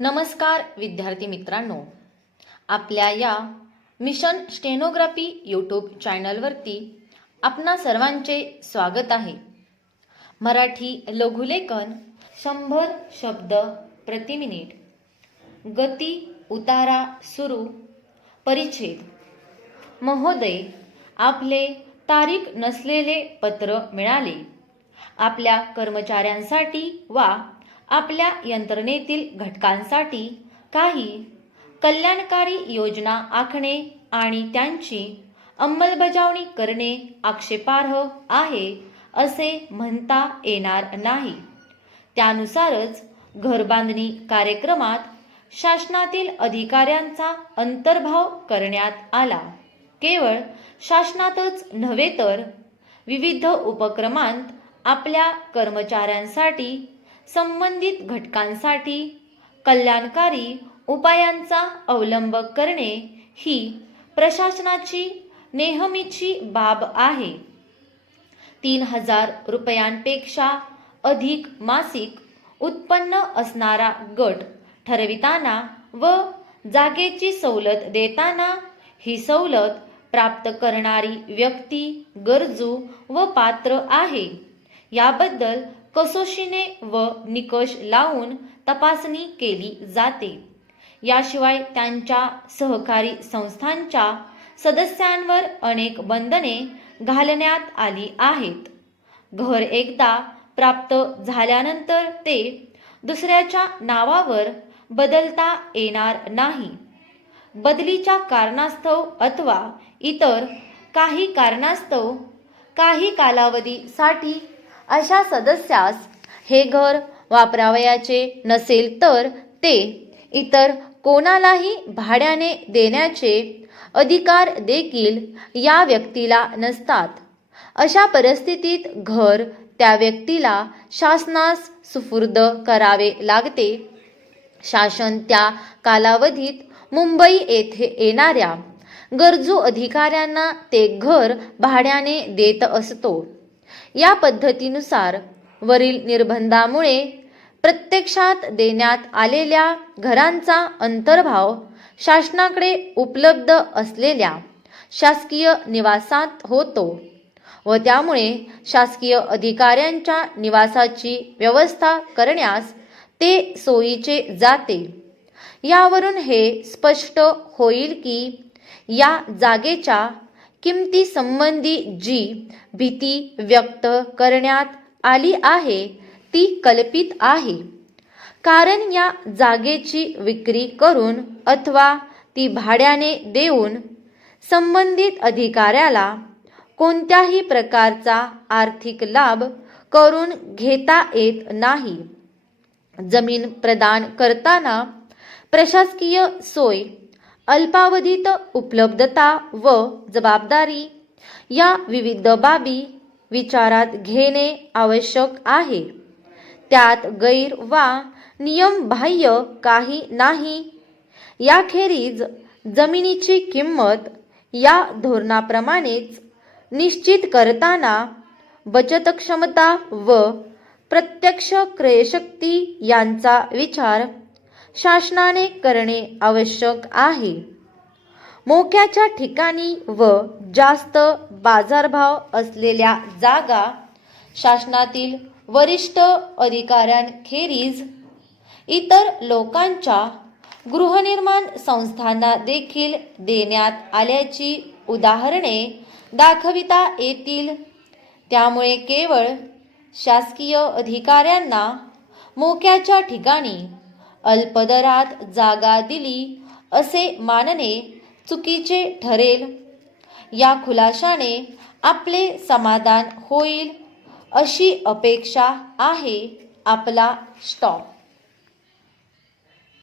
नमस्कार विद्यार्थी मित्रांनो. आपल्या या मिशन स्टेनोग्राफी यूट्यूब चॅनलवरती आपणा सर्वांचे स्वागत आहे. मराठी लघुलेखन शंभर शब्द प्रति मिनिट. गती उतारा सुरू परिच्छेद. महोदय आपले तारीख नसलेले पत्र मिळाले. आपल्या कर्मचाऱ्यांसाठी वा आपल्या यंत्रणेतील घटकांसाठी काही कल्याणकारी योजना आखणे आणि त्यांची अंमलबजावणी करणे आक्षेपार्ह आहे असे म्हणता येणार नाही. त्यानुसारच घरबांधणी कार्यक्रमात शासनातील अधिकाऱ्यांचा अंतर्भाव करण्यात आला. केवळ शासनातच नव्हे तर विविध उपक्रमांत आपल्या कर्मचाऱ्यांसाठी संबंधित घटकांसाठी कल्याणकारी उपायांचा अवलंब करणे ही प्रशासनाची नेहमीची बाब आहे. तीन हजार रुपयांपेक्षा अधिक मासिक उत्पन्न असणारा गट ठरविताना व जागेची सवलत देताना ही सवलत प्राप्त करणारी व्यक्ती गरजू व पात्र आहे. याबद्दल कसोशीने व निकष लावून तपासणी केली जाते. याशिवाय त्यांच्या सहकारी संस्थांच्या सदस्यांवर अनेक बंधने घालण्यात आली आहेत. घर एकदा प्राप्त झाल्यानंतर ते दुसऱ्याच्या नावावर बदलता येणार नाही. बदलीच्या कारणास्तव अथवा इतर काही कारणास्तव काही कालावधीसाठी अशा सदस्यास हे घर वापरावयाचे नसेल तर ते इतर कोणालाही भाड्याने देण्याचे अधिकार देखील या व्यक्तीला नसतात. अशा परिस्थितीत घर त्या व्यक्तीला शासनास सुपूर्द करावे लागते. शासन त्या कालावधीत मुंबई येथे येणाऱ्या गरजू अधिकाऱ्यांना ते घर भाड्याने देत असतो. या पद्धतीनुसार वरील निर्बंधामुळे प्रत्यक्षात देण्यात आलेल्या घरांचा अंतर्भाव शासनाकडे उपलब्ध असलेल्या शासकीय निवासात होतो व त्यामुळे शासकीय अधिकाऱ्यांच्या निवासाची व्यवस्था करण्यास ते सोयीचे जाते. यावरून हे स्पष्ट होईल की या जागेच्या किमती संबंधी जी भीती व्यक्त करण्यात आली आहे ती कल्पित आहे. कारण या जागेची विक्री करून अथवा ती भाड्याने देऊन संबंधित अधिकाऱ्याला कोणत्याही प्रकारचा आर्थिक लाभ करून घेता येत नाही. जमीन प्रदान करताना प्रशासकीय सोय अल्पावधीत उपलब्धता व जबाबदारी या विविध बाबी विचारात घेणे आवश्यक आहे. त्यात गैर वा नियमबाह्य काही नाही. याखेरीज जमिनीची किंमत या धोरणाप्रमाणेच निश्चित करताना बचतक्षमता व प्रत्यक्ष क्रयशक्ती यांचा विचार शासनाने करणे आवश्यक आहे. मोक्याच्या ठिकाणी व जास्त बाजारभाव असलेल्या जागा शासनातील वरिष्ठ अधिकाऱ्यांखेरीज इतर लोकांच्या गृहनिर्माण संस्थांना देखील देण्यात आल्याची उदाहरणे दाखविता येतील. त्यामुळे केवळ शासकीय अधिकाऱ्यांना मोक्याच्या ठिकाणी अल्पदरात जागा दिली असे मानणे चुकीचे ठरेल. या खुलाशाने आपले समाधान होईल अशी अपेक्षा आहे आपला स्टॉप.